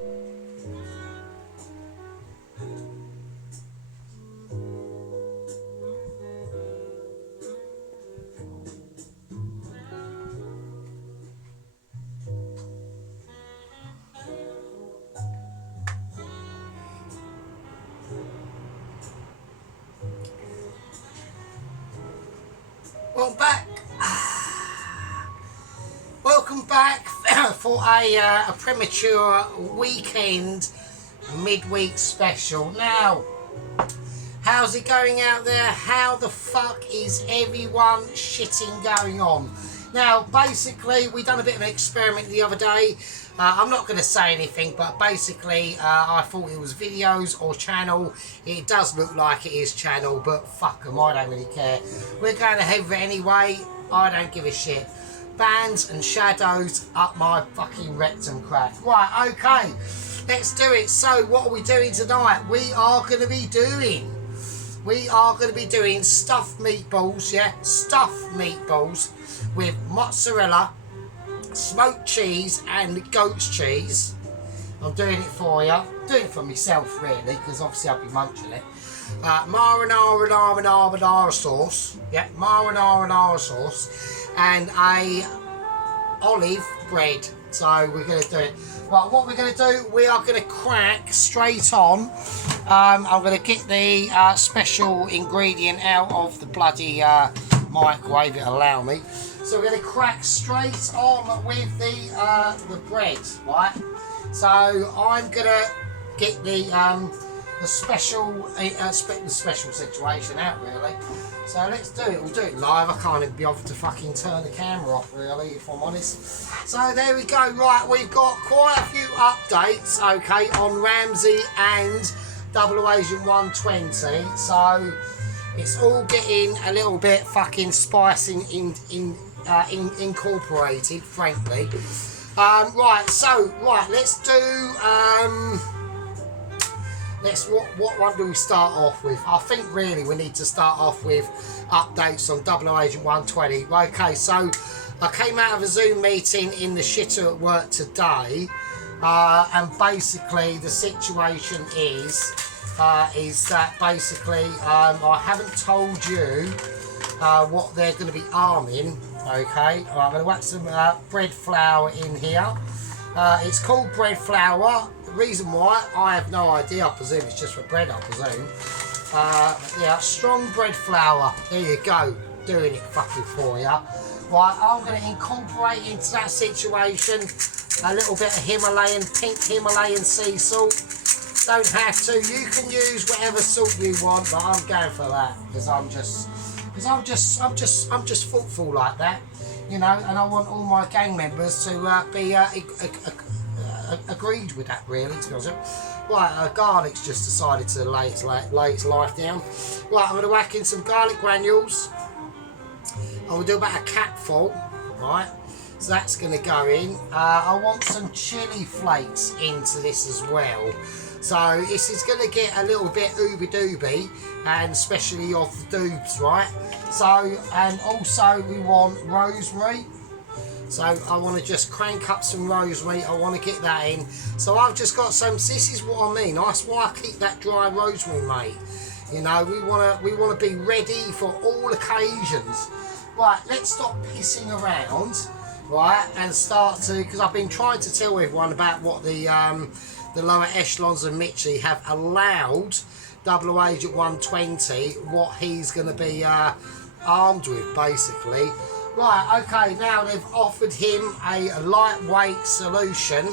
Welcome back. Welcome back for a premature weekend midweek special. Now, how's it going out there? How the fuck is everyone shitting going on? Now, basically, we done a bit of an experiment the other day. I'm not going to say anything, but basically, I thought it was videos or channel. It does look like it is channel, but fuck them, I don't really care. We're going ahead with it anyway. I don't give a shit. Bands and shadows up my fucking rectum crack. Right, okay, let's do it. So, what are we doing tonight? We are going to be doing stuffed meatballs, yeah? Stuffed meatballs with mozzarella, smoked cheese and goat's cheese. I'm doing it for you. I'm doing it for myself really, because obviously I'll be munching it. Marinara sauce. Yeah, marinara sauce. And a olive bread. So we're going to do it. Right, what we're going to do, we are going to crack straight on. I'm going to get the special ingredient out of the bloody microwave, it'll allow me. So we're going to crack straight on with the bread, right? So I'm going to get the special situation out, really. So let's do it. We'll do it live. I can't even be bothered to fucking turn the camera off, really, if I'm honest. So there we go. Right, we've got quite a few updates, okay, on Ramsey and Double Asian 120. So it's all getting a little bit fucking spicing incorporated, frankly. Right, let's do what one do we start off with? I think really we need to start off with updates on Double Agent 120. Okay, so I came out of a Zoom meeting in the shitter at work today, and basically the situation is that basically I haven't told you what they're going to be arming. Okay, I'm going to whack some bread flour in here. It's called bread flour. The reason why, I have no idea. I presume it's just for bread, I presume. Yeah, strong bread flour. There you go. Doing it fucking for you. Right, I'm going to incorporate into that situation a little bit of pink Himalayan sea salt. Don't have to. You can use whatever salt you want, but I'm going for that because I'm just thoughtful like that, you know, and I want all my gang members to be agreed with that, really, to be honest. Right, garlic's just decided to lay its life down. Right, I'm going to whack in some garlic granules. I'm going to do about a capful, right? So that's going to go in. I want some chili flakes into this as well. So this is going to get a little bit ooby-dooby, and especially of the doobs, right? So, and also we want rosemary. So I want to just crank up some rosemary. I want to get that in. So I've just got some. This is what I mean. That's why I keep that dry rosemary, mate. You know, we want to be ready for all occasions. Right, let's stop pissing around, right, and start to, because I've been trying to tell everyone about what the lower echelons of Mitchie have allowed Double Agent 120, what he's going to be armed with, basically. Right, okay, now they've offered him a lightweight solution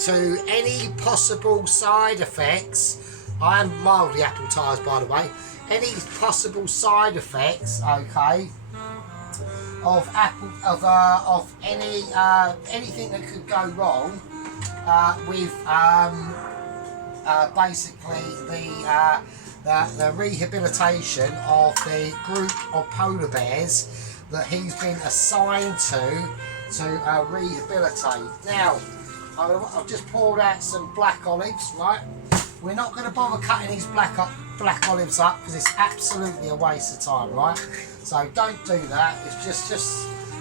to any possible side effects. I am mildly appetized, by the way. Any possible side effects, okay, of anything that could go wrong with basically the rehabilitation of the group of polar bears that he's been assigned to rehabilitate. Now, I've just poured out some black olives, right? We're not going to bother cutting these black olives up because it's absolutely a waste of time, right? So don't do that. It's just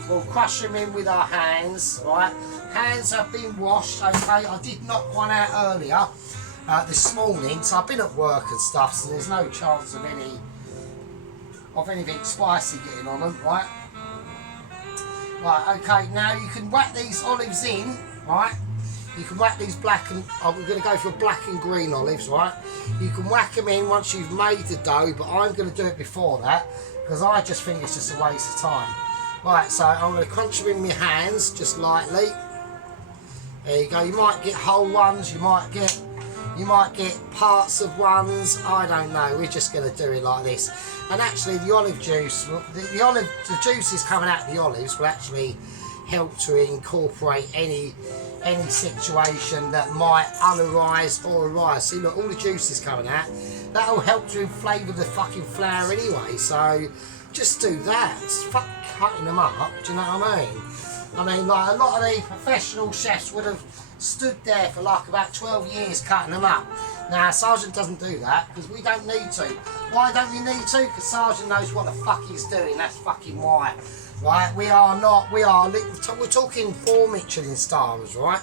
We'll crush them in with our hands, right? Hands have been washed, okay? I did knock one out earlier this morning, so I've been at work and stuff, so there's no chance of anything spicy getting on them, right? Right, okay, now you can whack these olives in, right? You can whack these black and, we're going to go for black and green olives, right? You can whack them in once you've made the dough, but I'm going to do it before that, because I just think it's just a waste of time. Right, so I'm going to crunch them in my hands, just lightly. There you go, you might get whole ones, you might get parts of ones, I don't know, we're just going to do it like this. And actually the olive juice, the juices coming out of the olives will actually help to incorporate any situation that might unarise or arise. See, look, all the juices coming out, that'll help to flavour the fucking flour anyway, so just do that. It's fuck cutting them up, do you know what I mean? I mean, like, a lot of the professional chefs would have stood there for like about 12 years cutting them up. Now, Sergeant doesn't do that, because we don't need to. Why don't we need to? Because Sergeant knows what the fuck he's doing, that's fucking why. Right, we're talking 4 Michelin stars, right?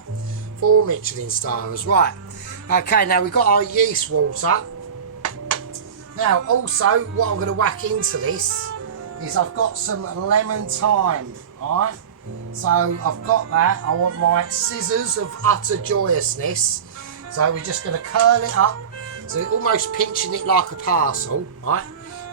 4 Michelin stars, right. Okay, now we've got our yeast water. Now, also, what I'm going to whack into this is I've got some lemon thyme, alright? So, I've got that. I want my scissors of utter joyousness. So, we're just going to curl it up. So, almost pinching it like a parcel, right?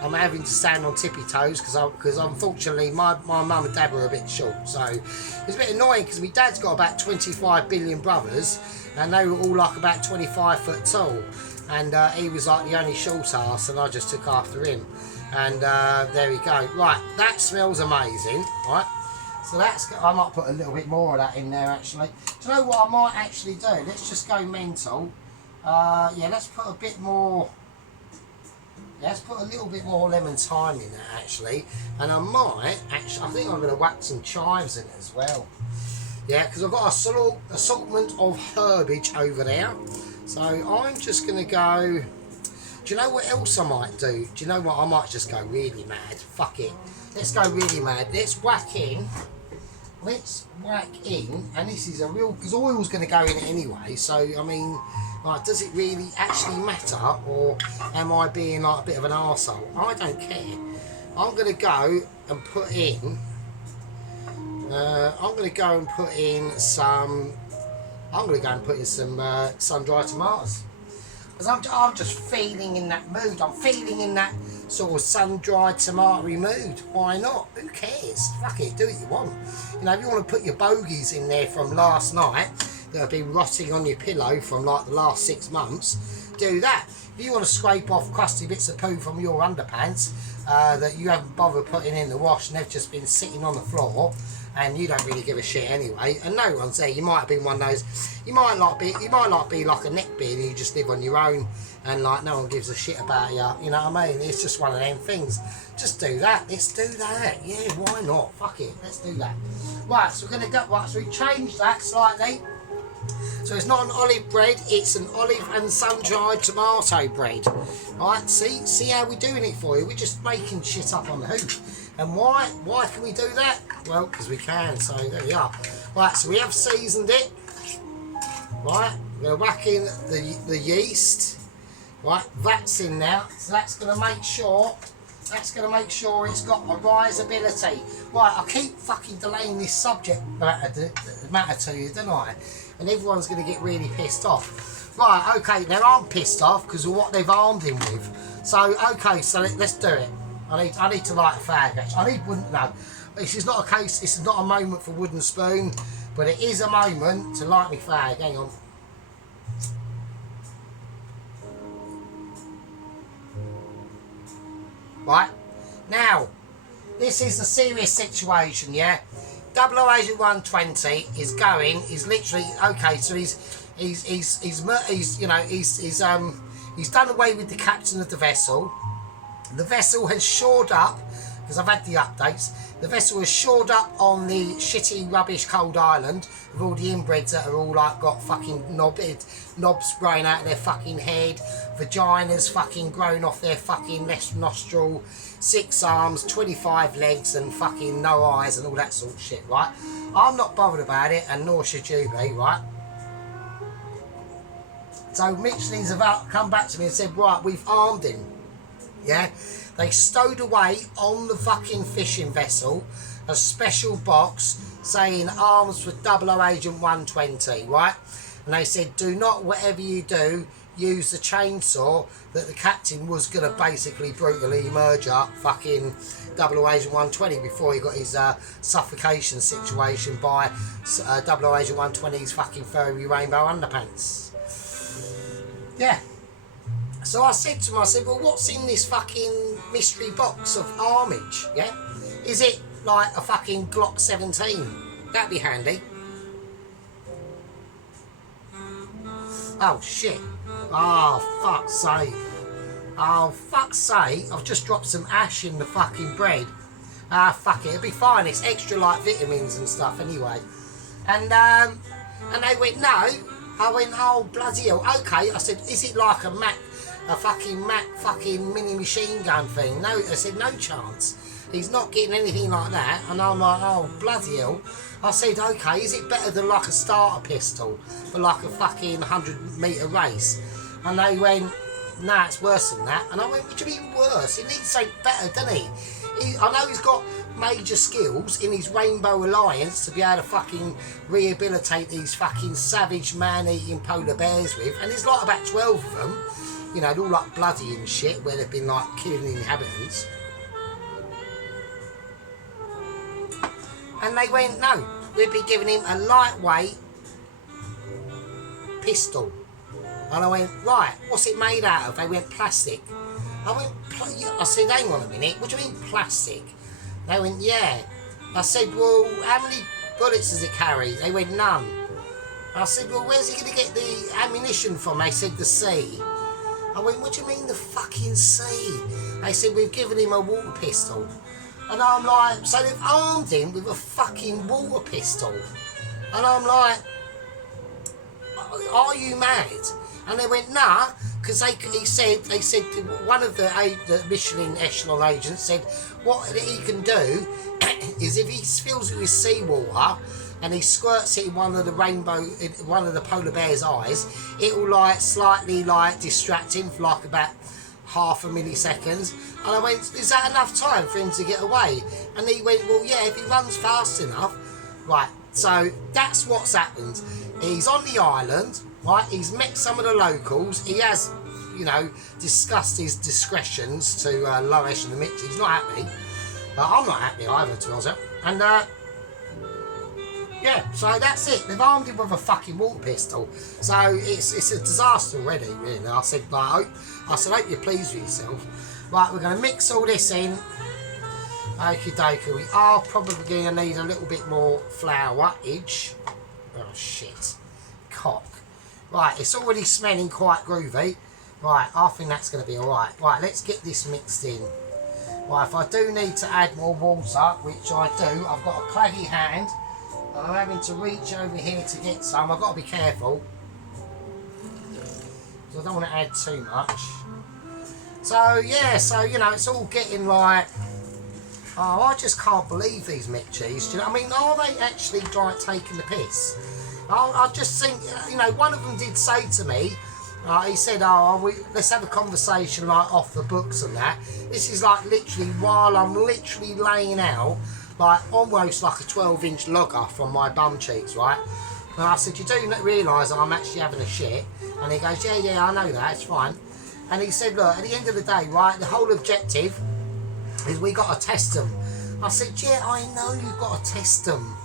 I'm having to stand on tippy toes because unfortunately my mum and dad were a bit short, so it's a bit annoying because my dad's got about 25 billion brothers and they were all like about 25 foot tall, and he was like the only short ass, and I just took after him, and there we go. Right, that smells amazing, right? So that's, I might put a little bit more of that in there actually. Do you know what I might actually do? Let's just go mental. Yeah, let's put a bit more. Let's put a little bit more lemon thyme in there actually, and I might actually, I think I'm going to whack some chives in it as well. Yeah, because I've got a assortment of herbage over there, so I'm just going to go. Do you know what else I might do? Do you know what? I might just go really mad. Fuck it. Let's go really mad. Let's whack in. And this is a real, because oil's going to go in it anyway, so I mean, like, does it really actually matter, or am I being like a bit of an arsehole? I don't care. I'm going to go and put in some sun-dried tomatoes, because I'm just feeling in that mood. I'm feeling in that sort of sun-dried tomatoey mood. Why not? Who cares? Fuck it, do what you want. You know, if you want to put your bogies in there from last night that have been rotting on your pillow from like the last 6 months, do that. If you want to scrape off crusty bits of poo from your underpants that you haven't bothered putting in the wash and they've just been sitting on the floor, and you don't really give a shit anyway, and no one's there. You might have been one of those. You might not be like a neckbeard and you just live on your own, and like no one gives a shit about you. You know what I mean? It's just one of them things. Just do that. Let's do that. Yeah, why not? Fuck it. Let's do that. Right. So we're gonna go. Right. So we changed that slightly. So it's not an olive bread. It's an olive and sun-dried tomato bread. Right. See how we're doing it for you. We're just making shit up on the hoof. And why can we do that? Well, because we can, so there we are. Right, so we have seasoned it. Right, we're going to whack in the yeast. Right, that's in now. So that's going to make sure it's got a risability. Right, I keep fucking delaying this subject matter to you, don't I? And everyone's going to get really pissed off. Right, okay, now I'm pissed off because of what they've armed him with. So, okay, so let's do it. I need to light a fag actually. I need wooden, no. This is not a case, this is not a moment for wooden spoon, but it is a moment to light me fag. Hang on. Right. Now, this is a serious situation, yeah? 00 Agent 120 is literally, okay, so he's done away with the captain of the vessel. The vessel has shored up, because I've had the updates, The vessel was shored up on the shitty, rubbish, cold island with all the inbreds that are all like got fucking knobs growing out of their fucking head, vaginas fucking growing off their fucking left nostril, 6 arms, 25 legs, and fucking no eyes and all that sort of shit, right? I'm not bothered about it, and nor should you be, right? So Michelin's about come back to me and said, right, we've armed him. Yeah? They stowed away on the fucking fishing vessel a special box saying arms for 00 Agent 120, right? And they said, do not, whatever you do, use the chainsaw that the captain was going to basically brutally murder fucking 00 Agent 120 before he got his suffocation situation by 00 Agent 120's fucking furry rainbow underpants. Yeah. So I said to him, I said, well, what's in this fucking mystery box of armage, yeah? Is it like a fucking Glock 17? That'd be handy. Oh, shit. Oh, fuck's sake. Oh, fuck's sake. I've just dropped some ash in the fucking bread. Ah, fuck it. It'll be fine. It's extra, like, vitamins and stuff anyway. And they went, no. I went, oh, bloody hell. Okay. I said, is it like a fucking mini machine gun thing? No, I said, no chance. He's not getting anything like that. And I'm like, oh, bloody hell. I said, okay, is it better than like a starter pistol for like a fucking 100-metre race? And they went, nah, it's worse than that. And I went, what do you mean worse? He needs something better, doesn't he? I know he's got major skills in his Rainbow Alliance to be able to fucking rehabilitate these fucking savage man-eating polar bears with. And there's like about 12 of them. You know, they're all like bloody and shit, where they've been like killing the inhabitants. And they went, no, we'd be giving him a lightweight pistol. And I went, right, what's it made out of? They went, plastic. I went, I said, hang on a minute, what do you mean plastic? They went, yeah. I said, well, how many bullets does it carry? They went, none. I said, well, where's he going to get the ammunition from? They said, the sea. I went, what do you mean the fucking sea? They said, we've given him a water pistol. And I'm like, so they've armed him with a fucking water pistol. And I'm like, are you mad? And they went, nah, because they said one of the Michelin echelon agents said what he can do is if he fills it with seawater and he squirts it in one of the polar bear's eyes, it will like slightly like distract him for like about half a millisecond. And I went, is that enough time for him to get away? And he went, well, yeah, if he runs fast enough. Right, so that's what's happened. He's on the island, right? He's met some of the locals. He has, you know, discussed his discretions to Loesch and the Mitch. He's not happy. I'm not happy either, to be honest. And yeah, so that's it. They've armed him with a fucking water pistol. So it's a disaster already, really. I said, hope you're pleased with yourself. Right, we're going to mix all this in. Okie dokie. We are probably going to need a little bit more flour-age. Oh, shit. Cock. Right, it's already smelling quite groovy. Right, I think that's going to be alright. Right, let's get this mixed in. Right, if I do need to add more water, which I do, I've got a claggy hand. I'm having to reach over here to get some. I've got to be careful. Because I don't want to add too much. So, yeah, so, you know, it's all getting like... Oh, I just can't believe these Mitchies. Do you know what I mean? Are they actually like taking the piss? I just think, you know, one of them did say to me, he said, let's have a conversation like off the books and that. This is like literally while I'm literally laying out, like almost like a 12-inch logger from my bum cheeks, right? And I said, you do realise I'm actually having a shit? And he goes, yeah, I know that, it's fine. And he said, look, at the end of the day, right, the whole objective is we got to test them. I said, yeah, I know you've got to test them.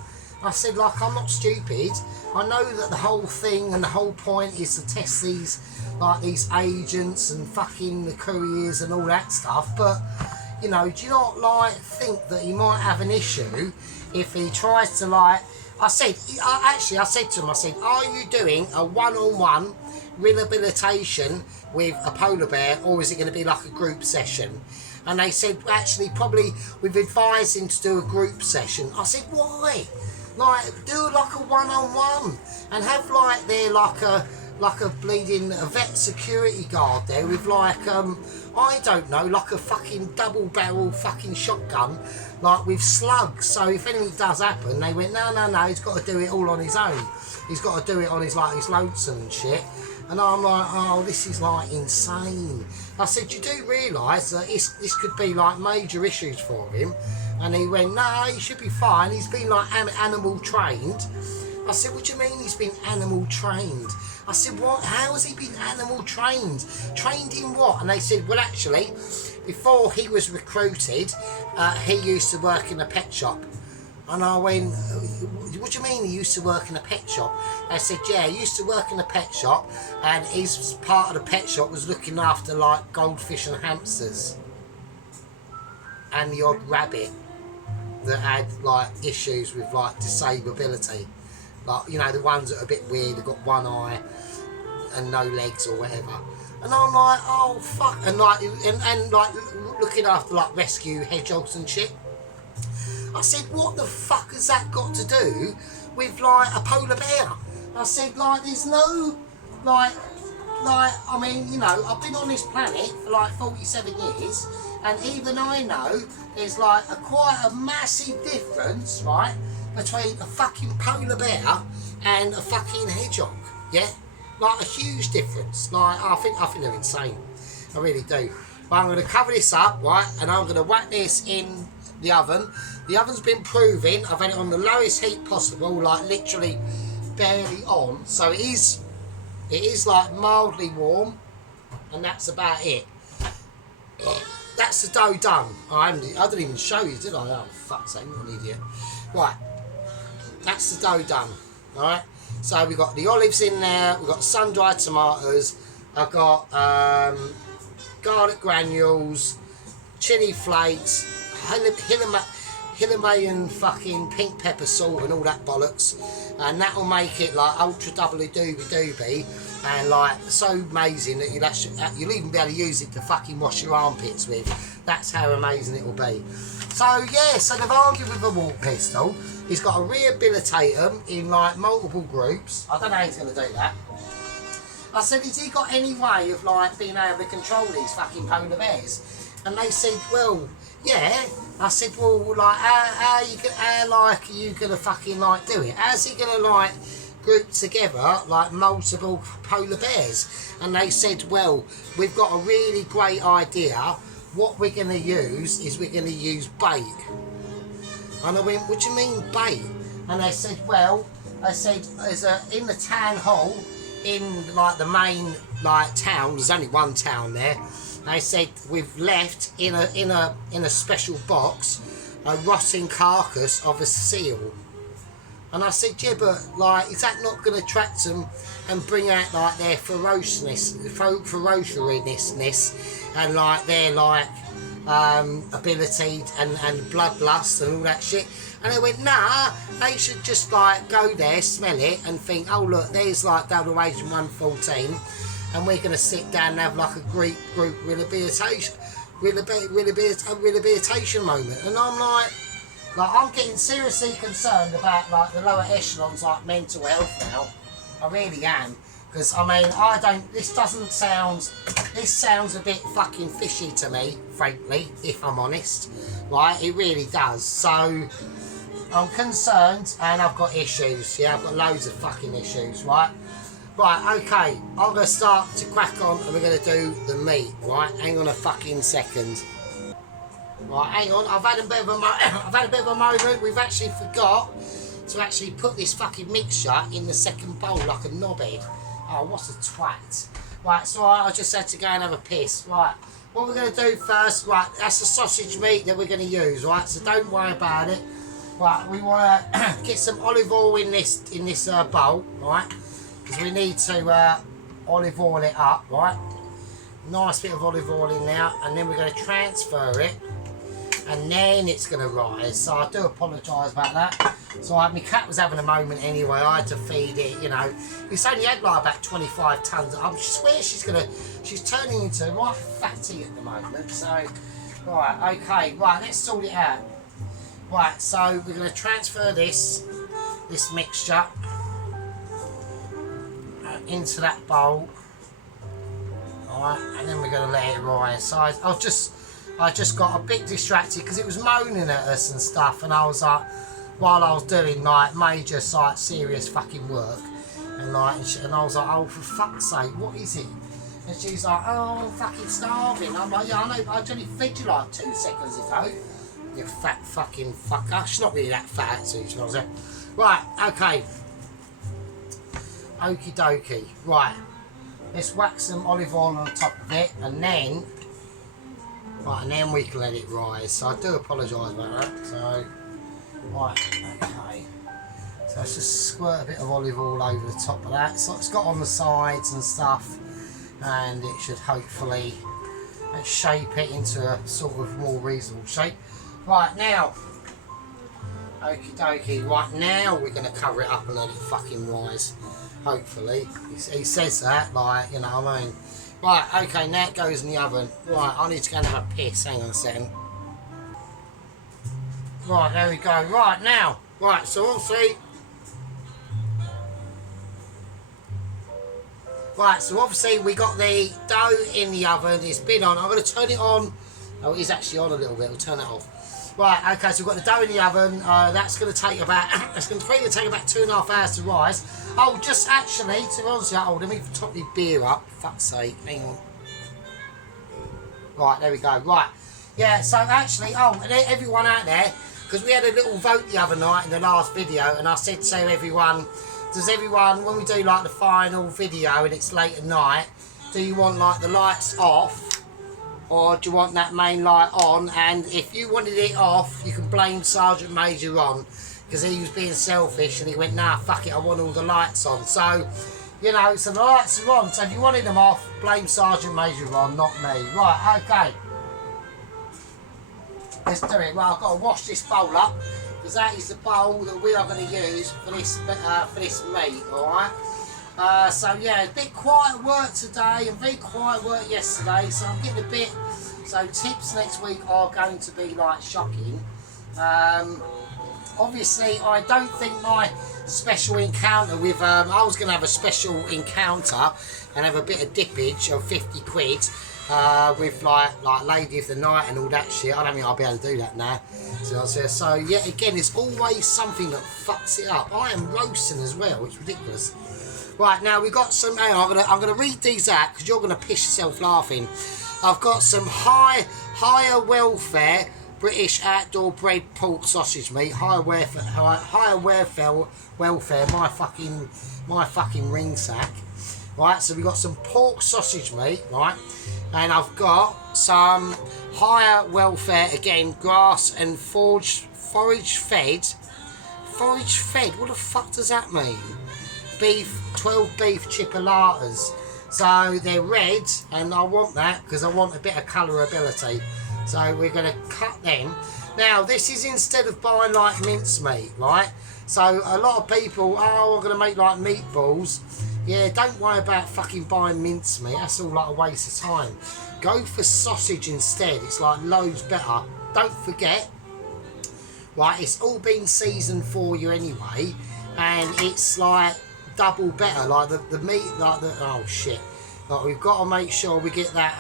I said, like, I'm not stupid. I know that the whole thing and the whole point is to test these, like, these agents and fucking the couriers and all that stuff. But, you know, do you not, like, think that he might have an issue if he tries to, like... I said to him, I said, are you doing a one-on-one rehabilitation with a polar bear, or is it going to be like a group session? And they said, actually, probably we've advised him to do a group session. I said, why? Like, do like a one-on-one and have like there like a bleeding a vet security guard there with like I don't know, like a fucking double barrel fucking shotgun, like with slugs. So if anything does happen, they went, no, he's got to do it all on his own. He's got to do it on his like his lonesome and shit. And I'm like, oh, this is like insane. I said, you do realise that this could be like major issues for him? And he went, no, he should be fine. He's been like animal trained. I said, what do you mean he's been animal trained? I said, what? How has he been animal trained? Trained in what? And they said, well, actually, before he was recruited, he used to work in a pet shop. And I went, what do you mean he used to work in a pet shop? They said, yeah, he used to work in a pet shop, and his part of the pet shop was looking after like goldfish and hamsters and the odd rabbit that had like issues with like disability, like, you know, the ones that are a bit weird, they've got one eye and no legs or whatever. And I'm like, oh fuck, and like and like looking after like rescue hedgehogs and shit. I said, what the fuck has that got to do with like a polar bear? I said, like, there's no like I mean, you know, I've been on this planet for like 47 years, and even I know there's like quite a massive difference, right, between a fucking polar bear and a fucking hedgehog. Yeah, like a huge difference. Like, I think they're insane. I really do. But I'm going to cover this up, right, and I'm going to whack this in the oven. The oven's been proving. I've had it on the lowest heat possible, like literally barely on. So it is like mildly warm, and that's about it. That's the dough done. I didn't even show you, did I? Oh, fuck's sake, what an idiot. Right, that's the dough done. Alright, so we've got the olives in there, we've got sun-dried tomatoes, I've got garlic granules, chili flakes, Himalayan fucking pink pepper salt and all that bollocks, and that'll make it like ultra doubly doobie and like so amazing that you'll even be able to use it to fucking wash your armpits with. That's how amazing it will be. So yeah, so they've argued with the water pistol. He's got to rehabilitate them in like multiple groups. I don't know how he's going to do that. I said, has he got any way of like being able to control these fucking polar bears? And they said, well, yeah. I said, well, like, how are you gonna fucking like do it? How's he gonna like group together like multiple polar bears? And they said, well, we've got a really great idea. What we're gonna use is we're gonna use bait. And I went, what do you mean bait? And they said, well, there's in the town hall in like the main like town. There's only one town there. They said we've left in a special box a rotting carcass of a seal. And I said, yeah, but like, is that not going to attract them and bring out like their ferociousness and like their like ability and bloodlust and all that shit? And they went, nah, they should just like go there, smell it, and think, oh look, there's like double agent 114. And we're going to sit down and have like a group rehabilitation moment. And I'm like I'm getting seriously concerned about like the lower echelons, like mental health now. I really am. Because I mean, this sounds a bit fucking fishy to me, frankly, if I'm honest. Right, it really does. So I'm concerned, and I've got issues. Yeah, I've got loads of fucking issues, right? Right, okay, I'm going to start to crack on and we're going to do the meat, right? Hang on a fucking second. Right, hang on, I've had a bit of a moment. We've actually forgot to actually put this fucking mixture in the second bowl like a knobhead. Oh, what a twat. Right, so I just had to go and have a piss. Right, what we're going to do first, right, that's the sausage meat that we're going to use, right? So don't worry about it. Right, we want to get some olive oil in this bowl, right? Because we need to olive oil it up, right? Nice bit of olive oil in there, and then we're going to transfer it, and then it's going to rise. So I do apologise about that. So my cat was having a moment anyway. I had to feed it, you know. It's only had like about 25 tonnes. I swear she's turning into right fatty at the moment. So Right, okay, right, let's sort it out. Right, so we're going to transfer this mixture into that bowl. Alright, and then we're going to let it rise. So I just got a bit distracted because it was moaning at us and stuff, and I was like, while I was doing like major, like serious fucking work, and like, and I was like, oh, for fuck's sake, what is it? And she's like, oh, I'm fucking starving. I'm like, yeah, I know, but I only fed you like 2 seconds ago. You fat fucking fucker. She's not really that fat, so she knows it. Right, okay. Okie dokie. Right. Let's whack some olive oil on top of it, and then, right, and then we can let it rise. So I do apologise about that. So, right, okay. So let's just squirt a bit of olive oil over the top of that. So it's got on the sides and stuff, and it should hopefully shape it into a sort of more reasonable shape. Right, now, okie dokie, right now we're going to cover it up and let it fucking rise. Hopefully. He says that, like, you know what I mean. Right, okay, now it goes in the oven. Right, I need to go and have a piss, hang on a second. Right, there we go. Right, now, right, so obviously, we got the dough in the oven. It's been on. I'm going to turn it on. Oh, it is actually on a little bit. We'll turn it off. Right, okay, so we've got the dough in the oven. That's going to take about, it's going to take about 2.5 hours to rise. Oh, just actually, to be honest with you, let me top the beer up. Fuck's sake, hang on. Right, there we go. Right, yeah, so actually, and everyone out there, because we had a little vote the other night in the last video, and I said to everyone, does everyone, when we do like the final video and it's late at night, do you want like the lights off? Or do you want that main light on? And if you wanted it off, you can blame Sergeant Major on, because he was being selfish and he went, nah, fuck it, I want all the lights on. So, you know, so the lights are on. So if you wanted them off, blame Sergeant Major on, not me. Right, okay. Let's do it. Right, I've got to wash this bowl up, because that is the bowl that we are going to use for this meat, alright? So yeah, a bit quiet work today and very quiet work yesterday, so I'm getting a bit, so tips next week are going to be like shocking. Obviously I don't think my special encounter with, I was going to have a special encounter and have a bit of dippage of 50 quid with like Lady of the Night and all that shit. I don't think I'll be able to do that now. So yeah, again, it's always something that fucks it up. I am roasting as well, it's ridiculous. Right, now we've got some, hang on, I'm gonna read these out because you're gonna piss yourself laughing. I've got some higher welfare British outdoor bred pork sausage meat, higher welfare, my fucking ring sack. Right, so we've got some pork sausage meat, right, and I've got some higher welfare, again, grass and forage fed, what the fuck does that mean? Beef, 12 beef chipolatas. So they're red, and I want that because I want a bit of colourability. So we're going to cut them. Now this is instead of buying like mincemeat, right? So a lot of people, oh, I'm going to make like meatballs. Yeah, don't worry about fucking buying mincemeat. That's all like a waste of time. Go for sausage instead. It's like loads better. Don't forget, right? It's all been seasoned for you anyway, and it's like double better, like the meat, like the, oh shit, like we've got to make sure we get that,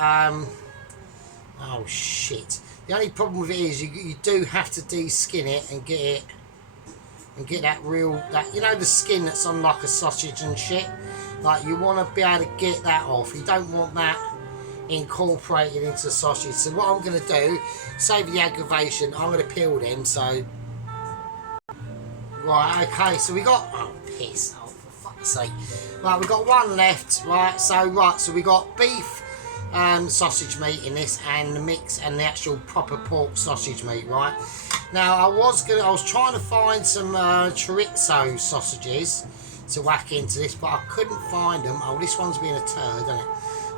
oh shit, the only problem with it is you do have to de-skin it and get that real, that, you know, the skin that's on like a sausage and shit, like you want to be able to get that off. You don't want that incorporated into the sausage. So what I'm going to do, save the aggravation, I'm going to peel them. So right, okay, so we got, oh piss, oh for fuck's sake. Right, we've got one left, right, so we got beef sausage meat in this, and the mix, and the actual proper pork sausage meat, right. Now I was trying to find some chorizo sausages to whack into this, but I couldn't find them. Oh, this one's being a turd, isn't it?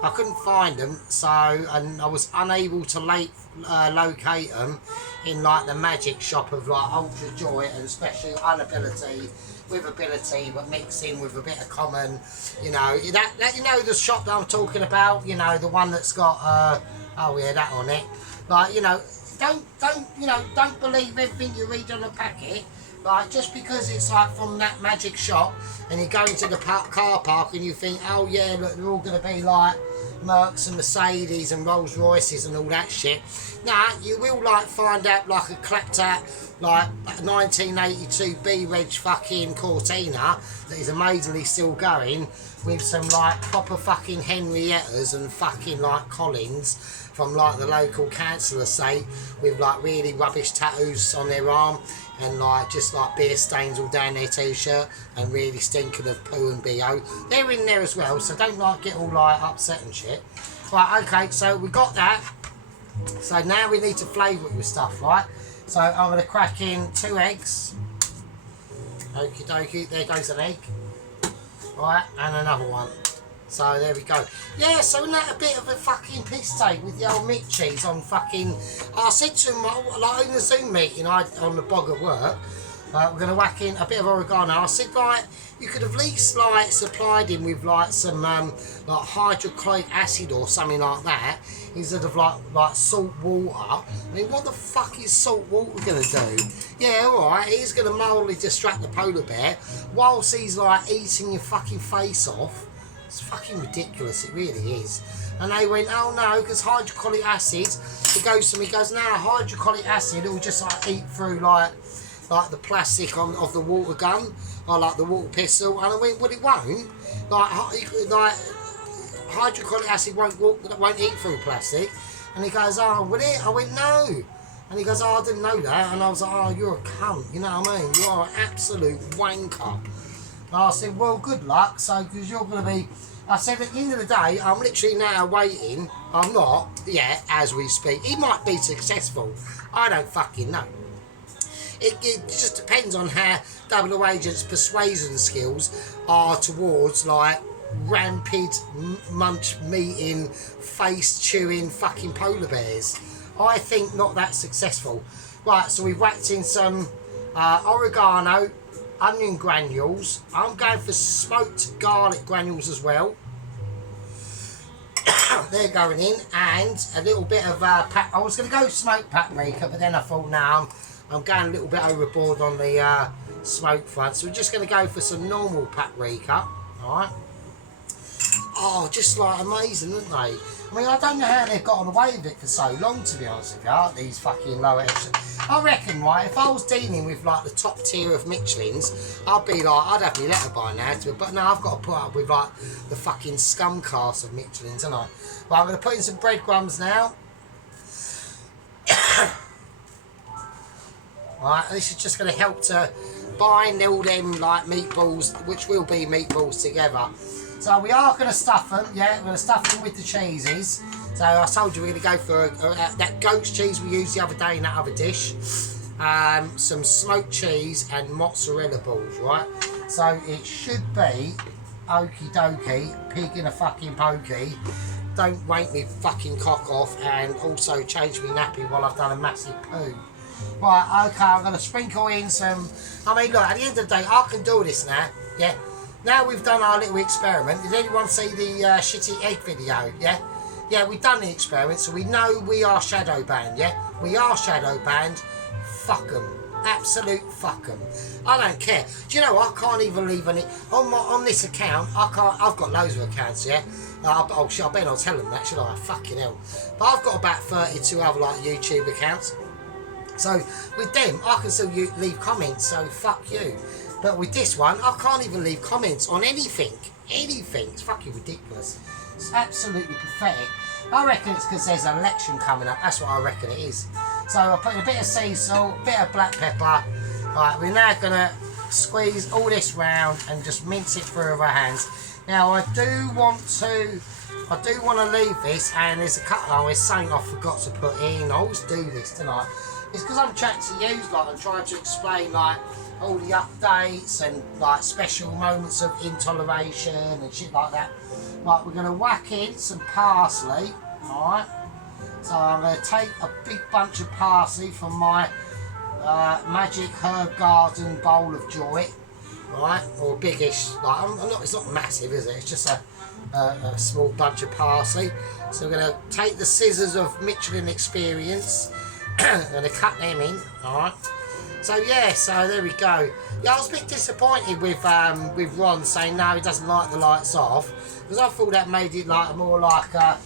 I couldn't find them, so, and I was unable to locate them in like the magic shop of like Ultra Joy and Special Unability with ability, but mixing with a bit of common, you know, that you know the shop that I'm talking about, you know, the one that's got oh yeah, that on it. Like, you know, don't believe everything you read on the packet. Like, just because it's like from that magic shop and you go into the car park and you think, oh yeah, look, they're all going to be like Mercs and Mercedes and Rolls Royces and all that shit. Nah, you will like find out like a clapped out like 1982 B-Reg fucking Cortina that is amazingly still going with some like proper fucking Henriettas and fucking like Collins from like the local council estate with like really rubbish tattoos on their arm and like just like beer stains all down their t-shirt and really stinking of poo and BO. They're in there as well, so don't like get all like upset and shit. Right, okay, so we got that. So now we need to flavour it with stuff, right? So I'm going to crack in 2 eggs. Okie dokie, there goes an egg. Right, and another one. So there we go. Yeah, so isn't that a bit of a fucking piss take with the old meat cheese on fucking... I said to him, like in the Zoom meeting on the bog at work, we're going to whack in a bit of oregano. I said, like, you could have at least, like, supplied him with, like, some, like, hydrochloric acid or something like that, instead of, like salt water. I mean, what the fuck is salt water going to do? Yeah, alright, he's going to mildly distract the polar bear, whilst he's, like, eating your fucking face off. It's fucking ridiculous, it really is. And they went, oh no, because hydrochloric acid, he goes to me, he goes, no, hydrochloric acid, it'll just, like, eat through, like the plastic of the water gun, or like the water pistol, and I went, well, it won't. Like hydrochloric acid won't eat through plastic. And he goes, oh, will it? I went, no. And he goes, oh, I didn't know that. And I was like, oh, you're a cunt, you know what I mean? You are an absolute wanker. And I said, well, good luck, so, because you're going to be... I said, at the end of the day, I'm literally now waiting. I'm not, yeah, as we speak. He might be successful. I don't fucking know. It just depends on how double agent's persuasion skills are towards, like, rampant, munch-meeting, face-chewing fucking polar bears. I think not that successful. Right, so we've whacked in some oregano, onion granules. I'm going for smoked garlic granules as well. They're going in, and a little bit of I was going to go smoked paprika, but then I thought, no, I'm going a little bit overboard on the smoke front, so we're just going to go for some normal paprika. Alright. Oh, just like amazing, aren't they? I mean, I don't know how they've gotten away with it for so long, to be honest with you, these fucking lower extra. I reckon, right, if I was dealing with like the top tier of Michelin's, I'd be like, I'd have my letter by now, but no, I've got to put up with like the fucking scum class of Michelin's, haven't I? Well, I'm going to put in some breadcrumbs now. Right, this is just going to help to bind all them like meatballs, which will be meatballs together. So we are going to stuff them, yeah, we're going to stuff them with the cheeses. So I told you we're going to go for that goat's cheese we used the other day in that other dish. Some smoked cheese and mozzarella balls, right? So it should be okie dokie, pig in a fucking pokey. Don't wake me fucking cock off, and also change me nappy while I've done a massive poo. Right, okay, I'm going to sprinkle in some... I mean, look, at the end of the day, I can do this now, yeah? Now we've done our little experiment. Did anyone see the shitty egg video, yeah? Yeah, we've done the experiment, so we know we are shadow banned, yeah? We are shadow banned. Fuck them. Absolute fuck them. I don't care. Do you know, I can't even leave any... On this account, I can't... I've got loads of accounts, yeah? Oh, shit, I better not tell them that, should I? Fucking hell. But I've got about 32 other, like, YouTube accounts. So with them, I can still leave comments, so fuck you. But with this one, I can't even leave comments on anything. Anything. It's fucking ridiculous. It's absolutely pathetic. I reckon it's because there's an election coming up. That's what I reckon it is. So I put in a bit of sea salt, a bit of black pepper. Right, we're now going to squeeze all this round and just mince it through with our hands. Now I do want to leave this, and there's a couple, oh, there's something I forgot to put in. I always do this, don't I? It's because I'm chatting to you, like, I'm trying to explain, like, all the updates and, like, special moments of intoleration and shit like that. Right, we're going to whack in some parsley, alright? So I'm going to take a big bunch of parsley from my Magic Herb Garden bowl of joy, right? Or biggish, like, it's not massive, is it? It's just a a small bunch of parsley. So we're going to take the scissors of Michelin experience and going to cut them in. Alright. So yeah, so there we go. Yeah, I was a bit disappointed with Ron saying no, he doesn't like the lights off, because I thought that made it like more like a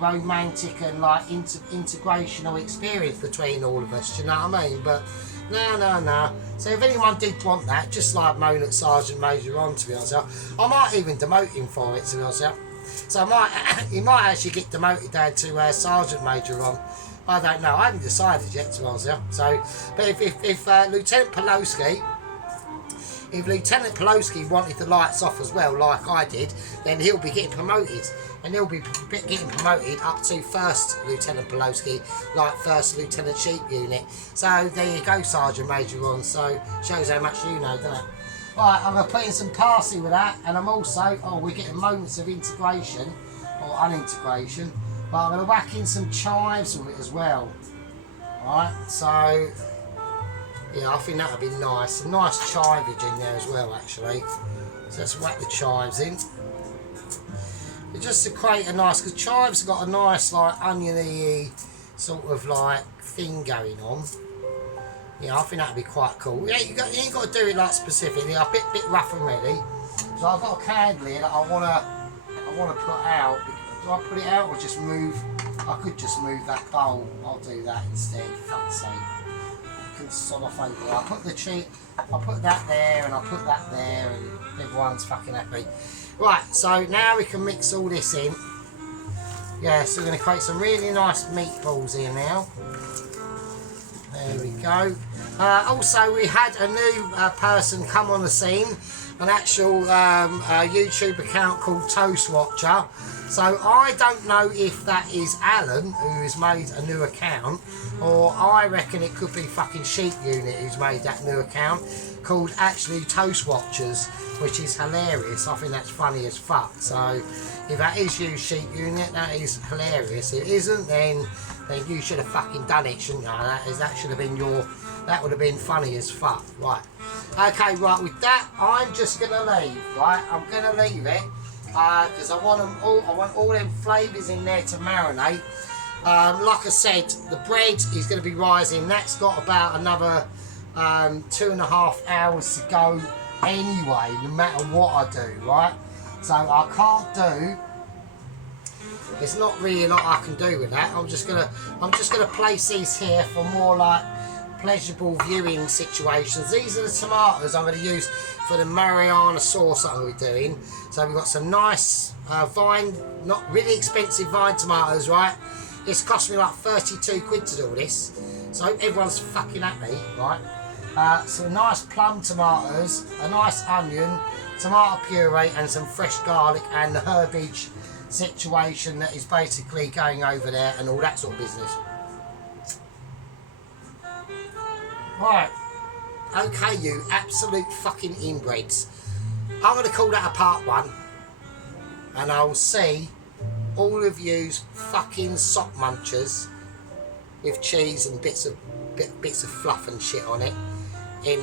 romantic and like integrational experience between all of us. Do you know what I mean? But no. So if anyone did want that, just like moan at Sergeant Major Ron, to be honest, I might even demote him for it, to be honest. So he might actually get demoted down to Sergeant Major Ron. I don't know. I haven't decided yet, to be honest. So, but if Lieutenant Pelosi, if Lieutenant Pelosi wanted the lights off as well, like I did, then he'll be getting promoted, and he'll be getting promoted up to First Lieutenant Pelosi, like First Lieutenant Sheep Unit. So there you go, Sergeant Major Ron. So shows how much you know, doesn't it? Right, I'm going to put in some parsley with that, and I'm also, we're getting moments of integration or unintegration, but I'm going to whack in some chives with it as well. Alright, so yeah, I think that would be nice. Some nice chiveage in there as well, actually. So let's whack the chives in. Just to create a nice, because chives have got a nice, like, oniony sort of like thing going on. Yeah, I think that'd be quite cool. Yeah, you ain't got to do it like specifically. A bit rough and ready. So I've got a candle here that I wanna put out. Do I put it out or just move? I could just move that bowl. I'll do that instead. For fuck's sake. I can sod off over there. I'll put that there and I'll put that there, and everyone's fucking happy. Right, so now we can mix all this in. Yeah, so we're going to create some really nice meatballs here now. There we go. Also, we had a new person come on the scene, an actual YouTube account called Toast Watcher. So I don't know if that is Alan, who has made a new account, or I reckon it could be fucking Sheep Unit who's made that new account, called actually Toast Watchers, which is hilarious. I think that's funny as fuck. So if that is you, Sheep Unit, that is hilarious. If it isn't, then you should have fucking done it, shouldn't you? That should have been that would have been funny as fuck. Right. Okay, right, with that, I'm just going to leave, right? I'm going to leave it, because I want all them flavours in there to marinate. Like I said, the bread is going to be rising. That's got about another 2.5 hours to go anyway, no matter what I do, right? So I can't do, there's not really a lot I can do with that. I'm just gonna place these here for more like pleasurable viewing situations. These are the tomatoes I'm going to use for the marinara sauce that I'm going to be doing. So we've got some nice vine, not really expensive vine tomatoes, right? It's cost me like 32 quid to do all this, so I hope everyone's fucking happy, right? Some nice plum tomatoes, a nice onion, tomato puree, and some fresh garlic, and the herbage situation that is basically going over there and all that sort of business. Right, okay, you absolute fucking inbreds. I'm going to call that a part 1, and I'll see all of yous fucking sock munchers with cheese and bits of fluff and shit on it in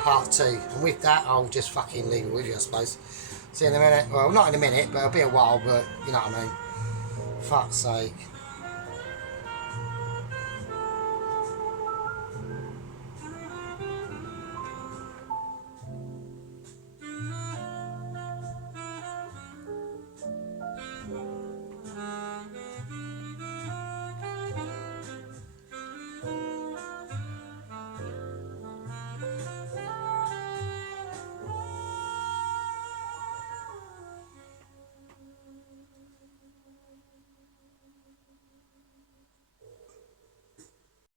part 2. And with that, I'll just fucking leave it with you, I suppose. See you in a minute. Well, not in a minute, but it'll be a while, but you know what I mean. Fuck's sake.